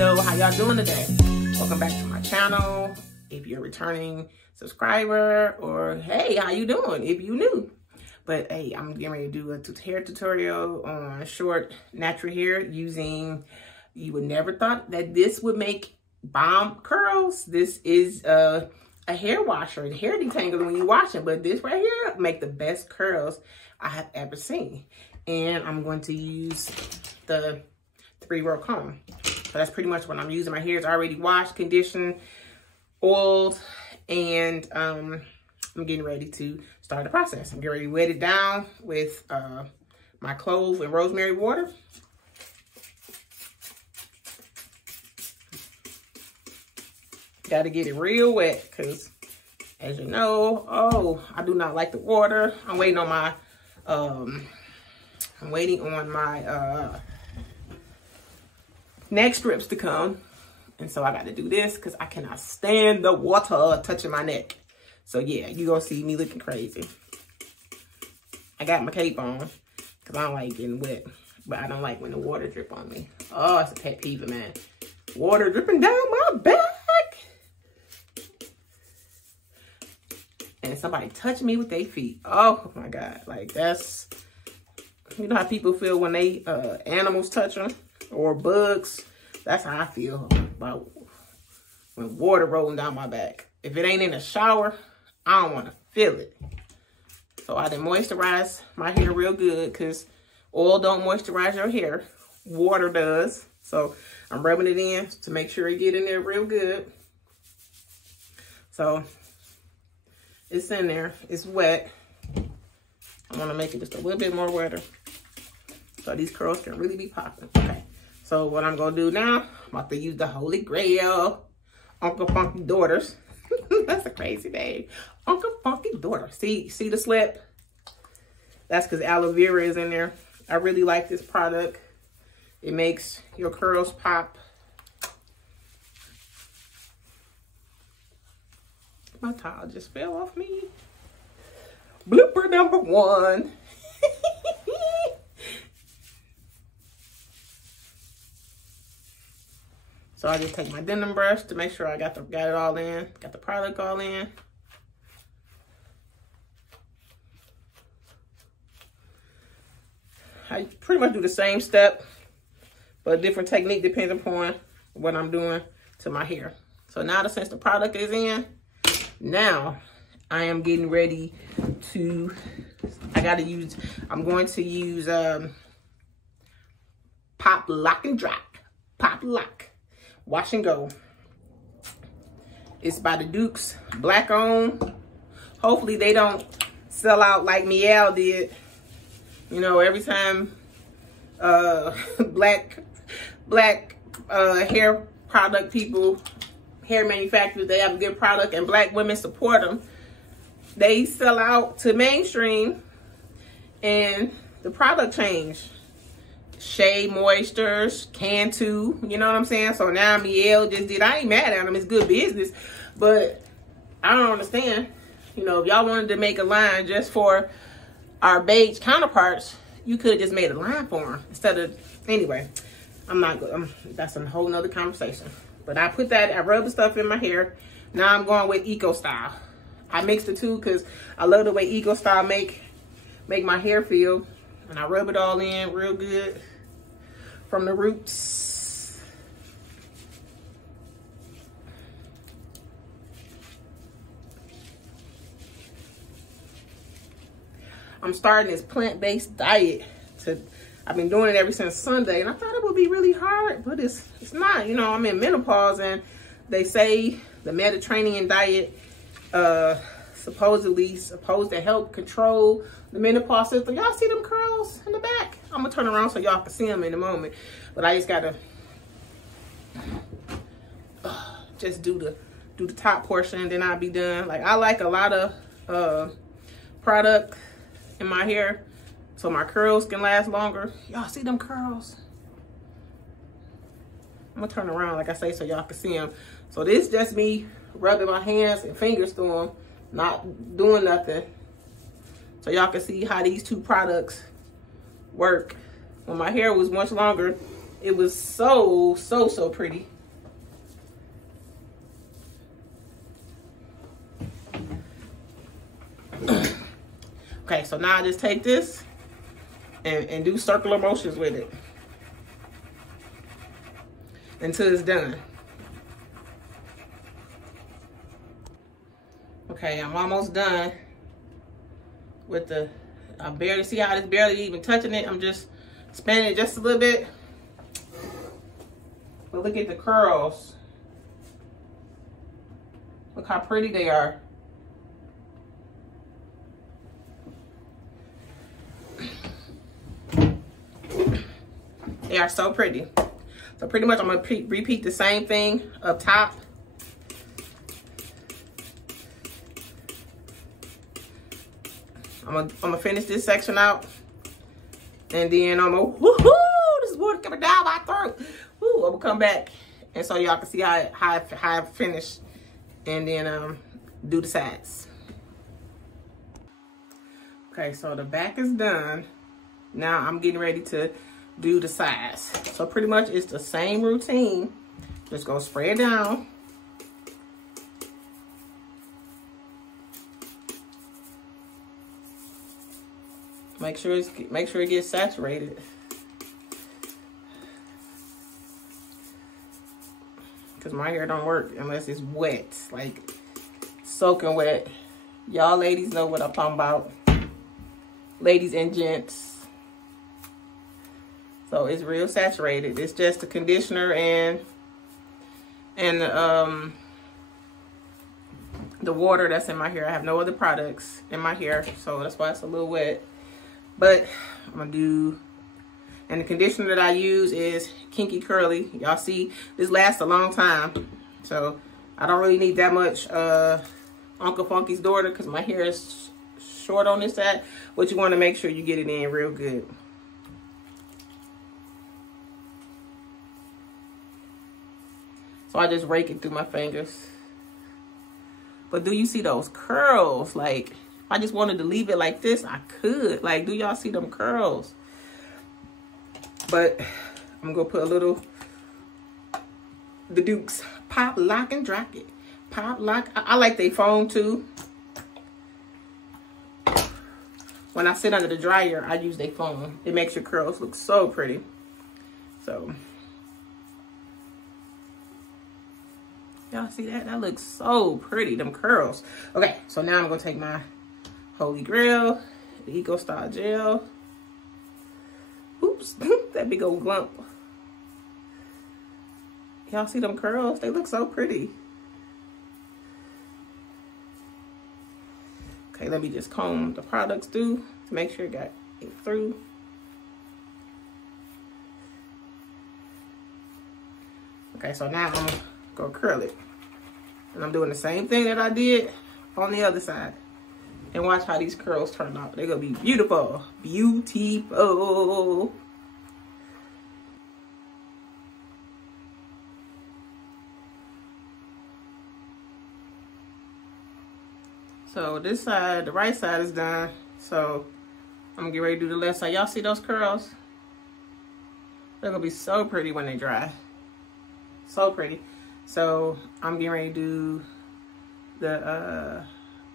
Doe. How y'all doing today? Welcome back to my channel. If you're a returning subscriber, or hey, how you doing if you new? But hey, I'm getting ready to do a hair tutorial on short natural hair using, you would never thought that this would make bomb curls. This is a hair washer and hair detangler when you wash it, but this right here make the best curls I have ever seen. And I'm going to use the 3-row comb. So that's pretty much what I'm using. My hair is already washed, conditioned, oiled, and I'm getting ready to start the process. I'm getting ready to wet it down with my clove and rosemary water. Got to get it real wet because, as you know, I do not like the water. I'm waiting on my neck strips to come, and so I got to do this because I cannot stand the water touching my neck. So yeah, you gonna see me looking crazy. I got my cape on because I don't like getting wet, but I don't like when the water drip on me. Oh, it's a pet peeve, man. Water dripping down my back. And somebody touched me with their feet. Oh my God, like that's, you know how people feel when they animals touch them or bugs. That's how I feel about when water rolling down my back. If it ain't in the shower, I don't want to feel it. So I done moisturize my hair real good because oil don't moisturize your hair. Water does. So I'm rubbing it in to make sure it get in there real good. So it's in there. It's wet. I want to make it just a little bit more wetter so these curls can really be popping. Okay. So what I'm going to do now, I'm about to use the Holy Grail, Uncle Funky Daughters. That's a crazy name. Uncle Funky Daughter. See the slip? That's because aloe vera is in there. I really like this product. It makes your curls pop. My towel just fell off me. Blooper number 1. So I just take my denim brush to make sure I got it all in, got the product all in. I pretty much do the same step, but a different technique depends upon what I'm doing to my hair. So now since the product is in, now I am getting ready to, I'm going to use Pop Lock and Drop. Pop Lock. Wash and Go. It's by the Dukes, black owned. Hopefully they don't sell out like Miel did. You know, every time black hair product people, hair manufacturers, they have a good product and black women support them. They sell out to mainstream and the product changed. Shea Moistures, Cantu, you know what I'm saying? So now Miel just did, I ain't mad at them, it's good business, but I don't understand. You know, if y'all wanted to make a line just for our beige counterparts, you could have just made a line for them instead of, anyway, I'm not good. That's a whole nother conversation. But I rub the stuff in my hair. Now I'm going with Eco Style. I mixed the two because I love the way Eco Style make my hair feel. And I rub it all in real good from the roots. I'm starting this plant-based diet. I've been doing it ever since Sunday, and I thought it would be really hard, but it's not. You know, I'm in menopause, and they say the Mediterranean diet supposed to help control the menopause system. Y'all see them curls in the back? I'm gonna turn around so y'all can see them in a moment, but I just gotta just do the top portion, then I'll be done. Like, I like a lot of product in my hair so my curls can last longer. Y'all see them curls? I'm gonna turn around, like I say, so y'all can see them. So this is just me rubbing my hands and fingers through them, not doing nothing. So y'all can see how these two products work. When my hair was much longer, It was so pretty. Okay, so now I just take this and do circular motions with it until it's done. Okay, I'm almost done with the, I barely, see how it's barely even touching it. I'm just spinning it just a little bit. But look at the curls. Look how pretty they are. They are so pretty. So pretty much I'm gonna repeat the same thing up top. I'm gonna finish this section out. And then I'm gonna, woohoo, this is water coming down my throat. Woo, I'm gonna come back and so y'all can see how I finish. And then do the sides. Okay, so the back is done. Now I'm getting ready to do the sides. So pretty much it's the same routine. Just go spray it down. Make sure it gets saturated. Cause my hair don't work unless it's wet, like soaking wet. Y'all ladies know what I'm talking about. Ladies and gents. So it's real saturated. It's just the conditioner and the water that's in my hair. I have no other products in my hair, so that's why it's a little wet. But I'm gonna do, and the conditioner that I use is Kinky Curly. Y'all see, this lasts a long time. So I don't really need that much Uncle Funky's Daughter because my hair is short on this side. But you wanna make sure you get it in real good. So I just rake it through my fingers. But do you see those curls? Like, if I just wanted to leave it like this, I could. Like, do y'all see them curls? But I'm gonna put a little, the Dukes Pop, Lock, and Drop It. Pop, Lock, I like they foam too. When I sit under the dryer, I use they foam. It makes your curls look so pretty. So. Y'all see that? That looks so pretty, them curls. Okay, so now I'm gonna take my Holy Grail, the Eco Style Gel. Oops, that big old lump. Y'all see them curls? They look so pretty. Okay, let me just comb the products through to make sure it got it through. Okay, so now I'm gonna go curl it. And I'm doing the same thing that I did on the other side. And watch how these curls turn out. They're gonna be beautiful. Beautiful. So this side, the right side is done. So I'm gonna get ready to do the left side. Y'all see those curls? They're gonna be so pretty when they dry. So pretty. So I'm getting ready to do the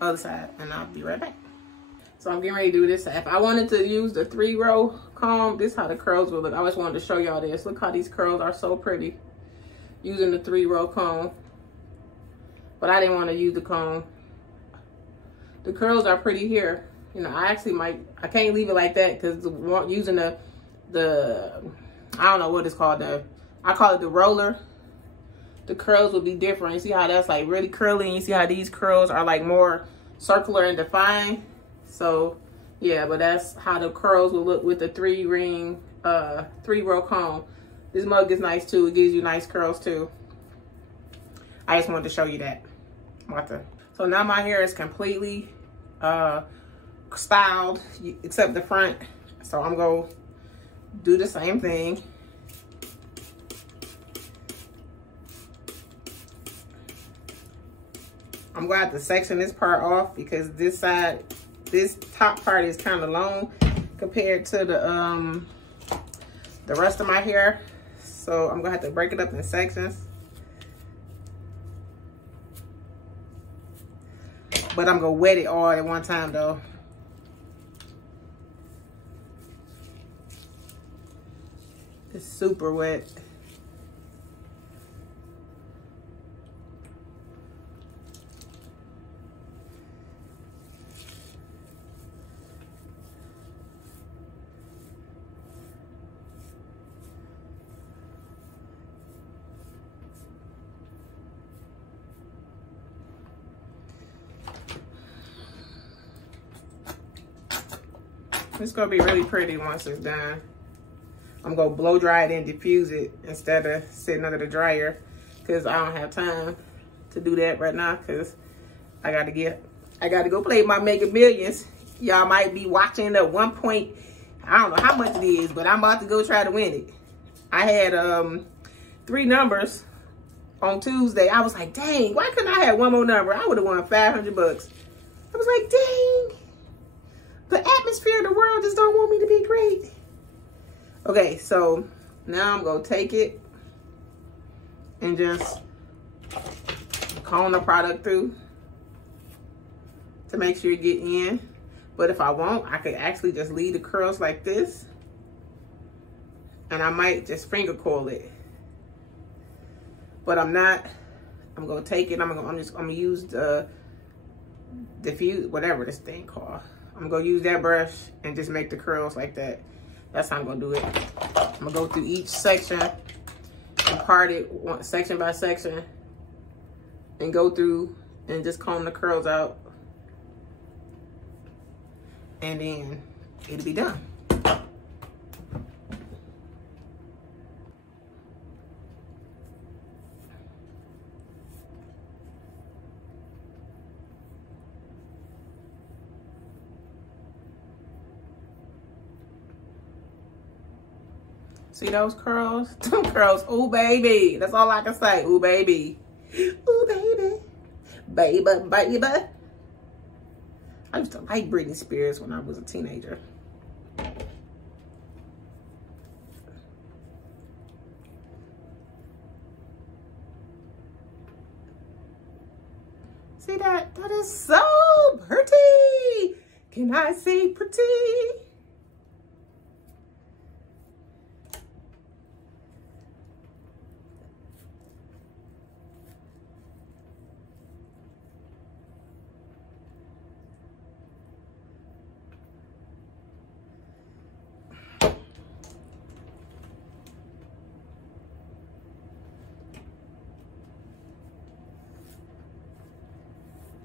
other side and I'll be right back. So I'm getting ready to do this side. If I wanted to use the 3-row comb, this is how the curls would look. I just wanted to show y'all this. Look how these curls are so pretty using the 3-row comb. But I didn't want to use the comb. The curls are pretty here. You know, I actually might, I can't leave it like that because using the I don't know what it's called, I call it the roller. The curls will be different. You see how that's like really curly, and you see how these curls are like more circular and defined. So yeah, but that's how the curls will look with the 3-row comb. This mug is nice too. It gives you nice curls too. I just wanted to show you that. So now my hair is completely styled except the front. So I'm gonna do the same thing. I'm gonna have to section this part off because this side, this top part is kind of long compared to the rest of my hair. So I'm gonna have to break it up in sections. But I'm gonna wet it all at one time though. It's super wet. It's gonna be really pretty once it's done. I'm gonna blow dry it and diffuse it instead of sitting under the dryer, because I don't have time to do that right now, because I gotta go play my Mega Millions. Y'all might be watching at one point. I don't know how much it is, but I'm about to go try to win it. I had 3 numbers on Tuesday. I was like, dang, why couldn't I have one more number? I would have won 500 bucks. I was like, dang. The atmosphere of the world just don't want me to be great. Okay, so now I'm gonna take it and just comb the product through to make sure you get in. But if I want, I could actually just leave the curls like this, and I might just finger coil it. But I'm not. I'm gonna take it. I'm gonna use the diffuse, whatever this thing called. I'm gonna use that brush and just make the curls like that. That's how I'm gonna do it. I'm gonna go through each section and part it section by section and go through and just comb the curls out. And then it'll be done. See those curls? Them curls, ooh baby. That's all I can say, ooh baby. Ooh baby. Baby, baby. I used to like Britney Spears when I was a teenager. See that? That is so pretty. Can I see pretty?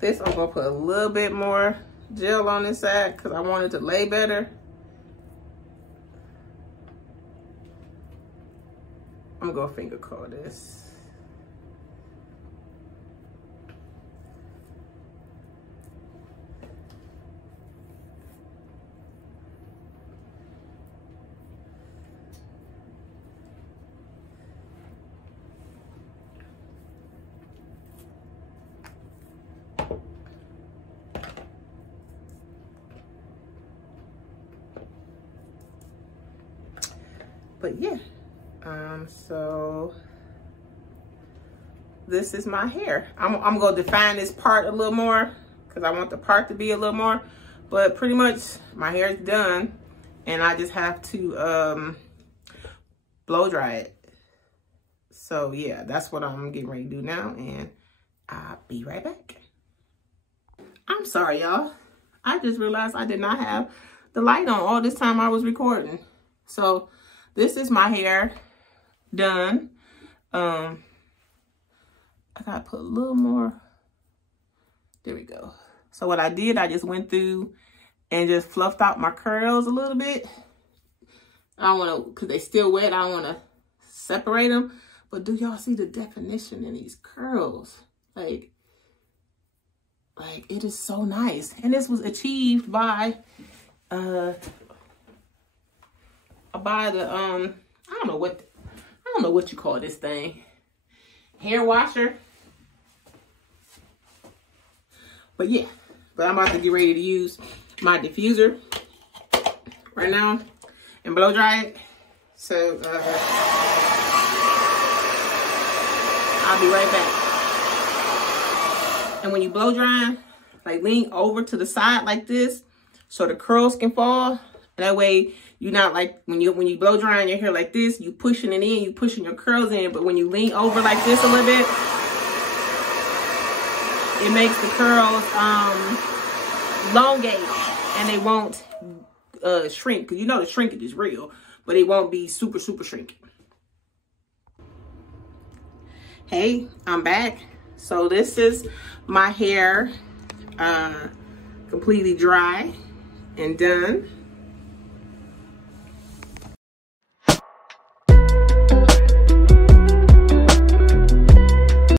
This, I'm gonna put a little bit more gel on this side because I want it to lay better. I'm gonna finger coat this. But yeah, so this is my hair. I'm gonna define this part a little more because I want the part to be a little more, but pretty much my hair is done and I just have to blow dry it. So yeah, that's what I'm getting ready to do now, and I'll be right back. I'm sorry, y'all. I just realized I did not have the light on all this time I was recording. So this is my hair done. I gotta put a little more. There we go. So what I did, I just went through and just fluffed out my curls a little bit. I don't want to, because they still wet, I don't want to separate them. But do y'all see the definition in these curls? Like it is so nice. And this was achieved by the I don't know what you call this thing, hair washer. But yeah, but I'm about to get ready to use my diffuser right now and blow dry it. So I'll be right back. And when you blow drying, like lean over to the side like this so the curls can fall. That way you're not like, when you blow drying your hair like this, you pushing it in, you pushing your curls in. But when you lean over like this a little bit, it makes the curls elongate and they won't shrink. Because you know the shrinkage is real, but it won't be super, super shrinking. Hey, I'm back. So this is my hair completely dry and done.